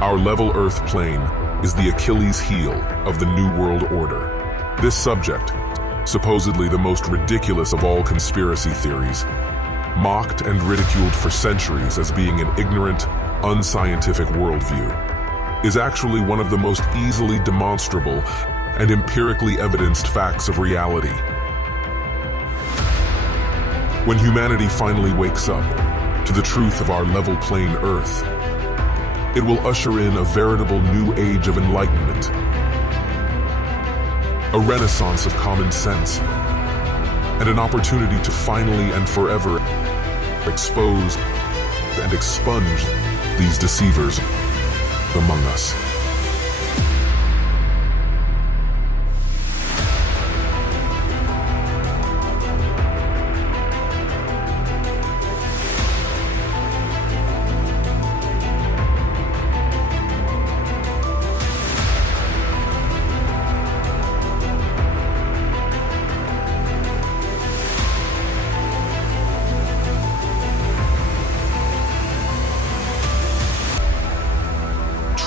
Our level Earth plane is the Achilles heel of the New World Order. This subject, supposedly the most ridiculous of all conspiracy theories, mocked and ridiculed for centuries as being an ignorant, unscientific worldview, is actually one of the most easily demonstrable and empirically evidenced facts of reality. When humanity finally wakes up to the truth of our level plane Earth, it will usher in a veritable new age of enlightenment, a renaissance of common sense, and an opportunity to finally and forever expose and expunge these deceivers among us.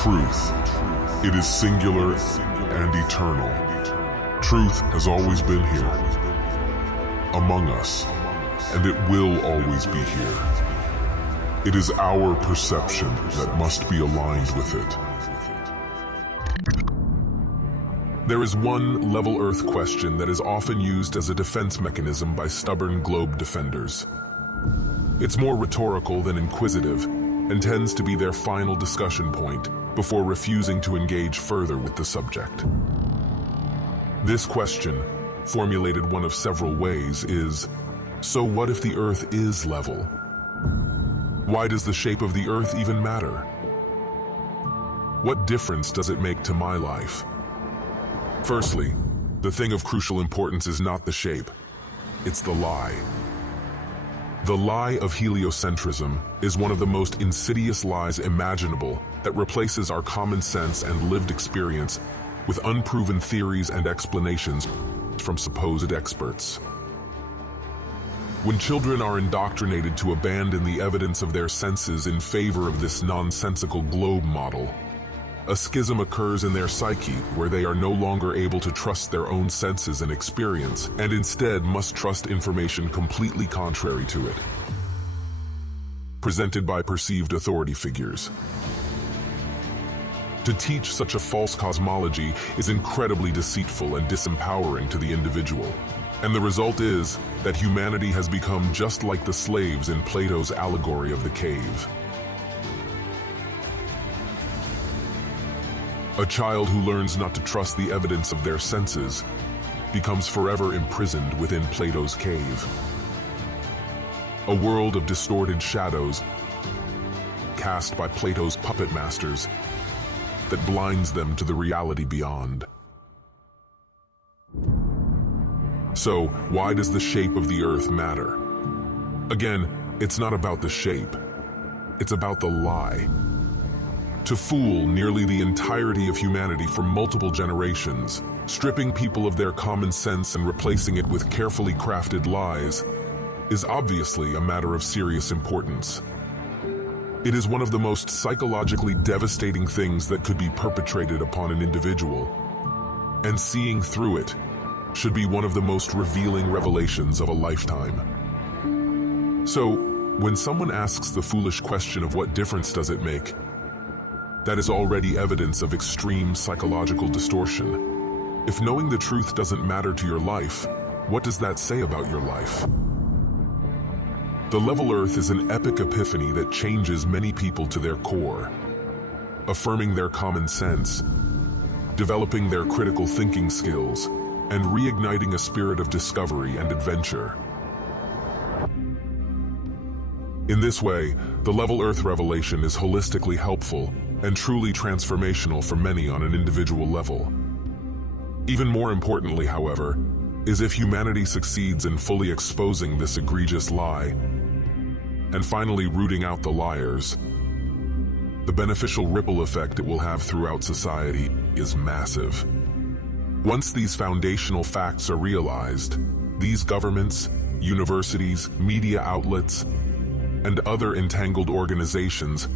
Truth. It is singular and eternal. Truth has always been here, among us, and it will always be here. It is our perception that must be aligned with it. There is one level Earth question that is often used as a defense mechanism by stubborn globe defenders. It's more rhetorical than inquisitive, and tends to be their final discussion point before refusing to engage further with the subject. This question, formulated one of several ways, is, so what if the Earth is level? Why does the shape of the Earth even matter? What difference does it make to my life? Firstly, the thing of crucial importance is not the shape, it's the lie. The lie of heliocentrism is one of the most insidious lies imaginable that replaces our common sense and lived experience with unproven theories and explanations from supposed experts. When children are indoctrinated to abandon the evidence of their senses in favor of this nonsensical globe model, a schism occurs in their psyche where they are no longer able to trust their own senses and experience, and instead must trust information completely contrary to it, presented by perceived authority figures. To teach such a false cosmology is incredibly deceitful and disempowering to the individual, and the result is that humanity has become just like the slaves in Plato's allegory of the cave. A child who learns not to trust the evidence of their senses becomes forever imprisoned within Plato's cave. A world of distorted shadows cast by Plato's puppet masters that blinds them to the reality beyond. So, why does the shape of the Earth matter? Again, it's not about the shape, it's about the lie. To fool nearly the entirety of humanity for multiple generations, stripping people of their common sense and replacing it with carefully crafted lies, is obviously a matter of serious importance. It is one of the most psychologically devastating things that could be perpetrated upon an individual, and seeing through it should be one of the most revealing revelations of a lifetime. So, when someone asks the foolish question of what difference does it make, that is already evidence of extreme psychological distortion. If knowing the truth doesn't matter to your life, what does that say about your life? The level Earth is an epic epiphany that changes many people to their core, affirming their common sense, developing their critical thinking skills, and reigniting a spirit of discovery and adventure. In this way, the level Earth revelation is holistically helpful and truly transformational for many on an individual level. Even more importantly, however, is if humanity succeeds in fully exposing this egregious lie and finally rooting out the liars, the beneficial ripple effect it will have throughout society is massive. Once these foundational facts are realized, these governments, universities, media outlets, and other entangled organizations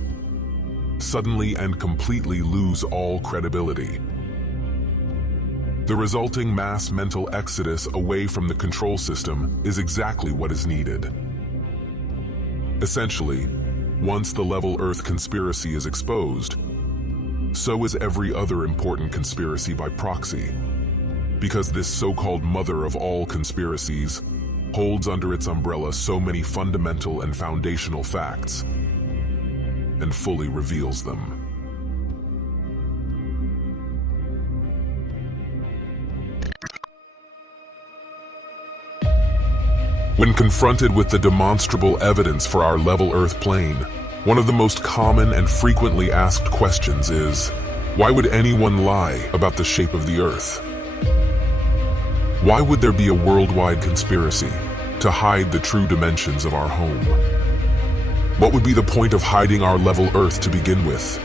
suddenly and completely lose all credibility. The resulting mass mental exodus away from the control system is exactly what is needed. Essentially, once the Level Earth conspiracy is exposed, so is every other important conspiracy by proxy, because this so-called mother of all conspiracies holds under its umbrella so many fundamental and foundational facts, and fully reveals them. When confronted with the demonstrable evidence for our level Earth plane, one of the most common and frequently asked questions is, why would anyone lie about the shape of the Earth? Why would there be a worldwide conspiracy to hide the true dimensions of our home? What would be the point of hiding our level Earth to begin with?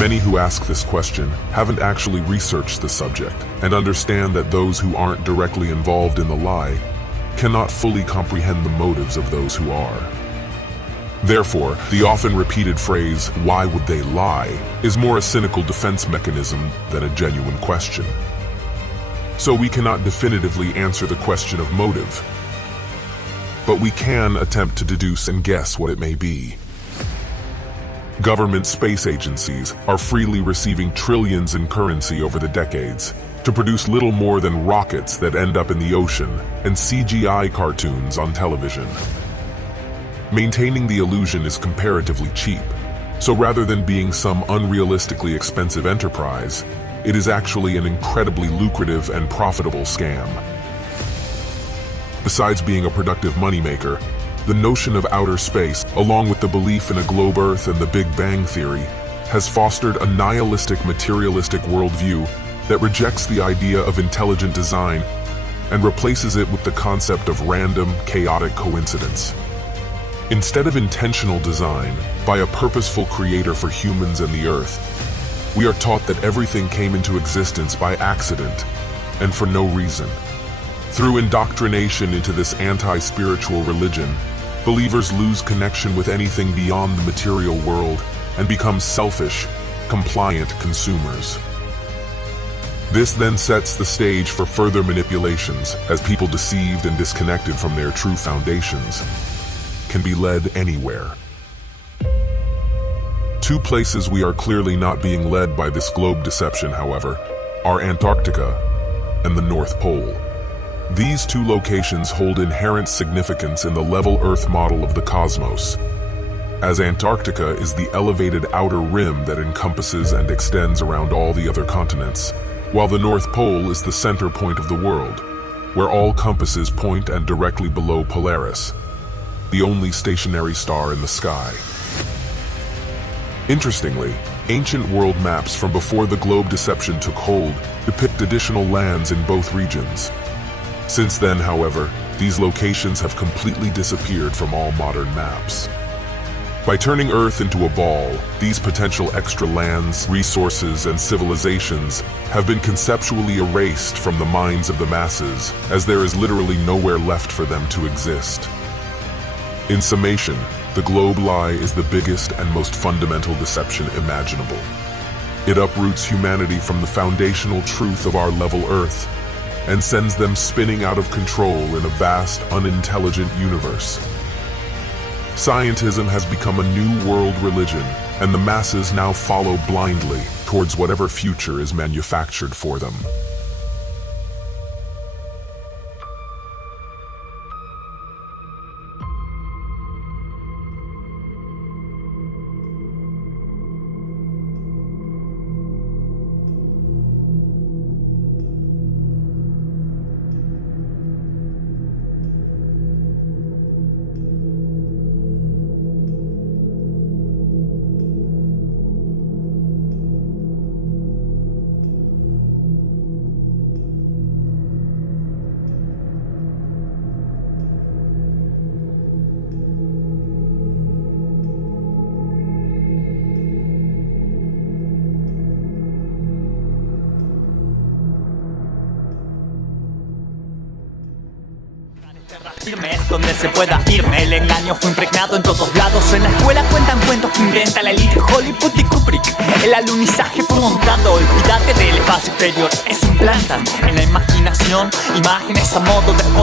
Many who ask this question haven't actually researched the subject and understand that those who aren't directly involved in the lie cannot fully comprehend the motives of those who are. Therefore, the often repeated phrase, "Why would they lie?" is more a cynical defense mechanism than a genuine question. So we cannot definitively answer the question of motive, but we can attempt to deduce and guess what it may be. Government space agencies are freely receiving trillions in currency over the decades to produce little more than rockets that end up in the ocean and CGI cartoons on television. Maintaining the illusion is comparatively cheap, so rather than being some unrealistically expensive enterprise, it is actually an incredibly lucrative and profitable scam. Besides being a productive moneymaker, the notion of outer space, along with the belief in a globe Earth and the Big Bang Theory, has fostered a nihilistic, materialistic worldview that rejects the idea of intelligent design and replaces it with the concept of random, chaotic coincidence. Instead of intentional design by a purposeful creator for humans and the Earth, we are taught that everything came into existence by accident and for no reason. Through indoctrination into this anti-spiritual religion, believers lose connection with anything beyond the material world and become selfish, compliant consumers. This then sets the stage for further manipulations as people deceived and disconnected from their true foundations can be led anywhere. Two places we are clearly not being led by this globe deception, however, are Antarctica and the North Pole. These two locations hold inherent significance in the level Earth model of the cosmos, as Antarctica is the elevated outer rim that encompasses and extends around all the other continents, while the North Pole is the center point of the world, where all compasses point and directly below Polaris, the only stationary star in the sky. Interestingly, ancient world maps from before the globe deception took hold depict additional lands in both regions. Since then, however, these locations have completely disappeared from all modern maps. By turning Earth into a ball, these potential extra lands, resources, and civilizations have been conceptually erased from the minds of the masses, as there is literally nowhere left for them to exist. In summation, the globe lie is the biggest and most fundamental deception imaginable. It uproots humanity from the foundational truth of our level Earth and sends them spinning out of control in a vast, unintelligent universe. Scientism has become a new world religion, and the masses now follow blindly towards whatever future is manufactured for them. donde se pueda ir. El engaño fue impregnado en todos lados. En la escuela cuentan cuentos que inventa la elite, Hollywood y Kubrick. El alunizaje fue montado. Olvídate del espacio exterior. Es implantan en la imaginación imágenes a modo de fotos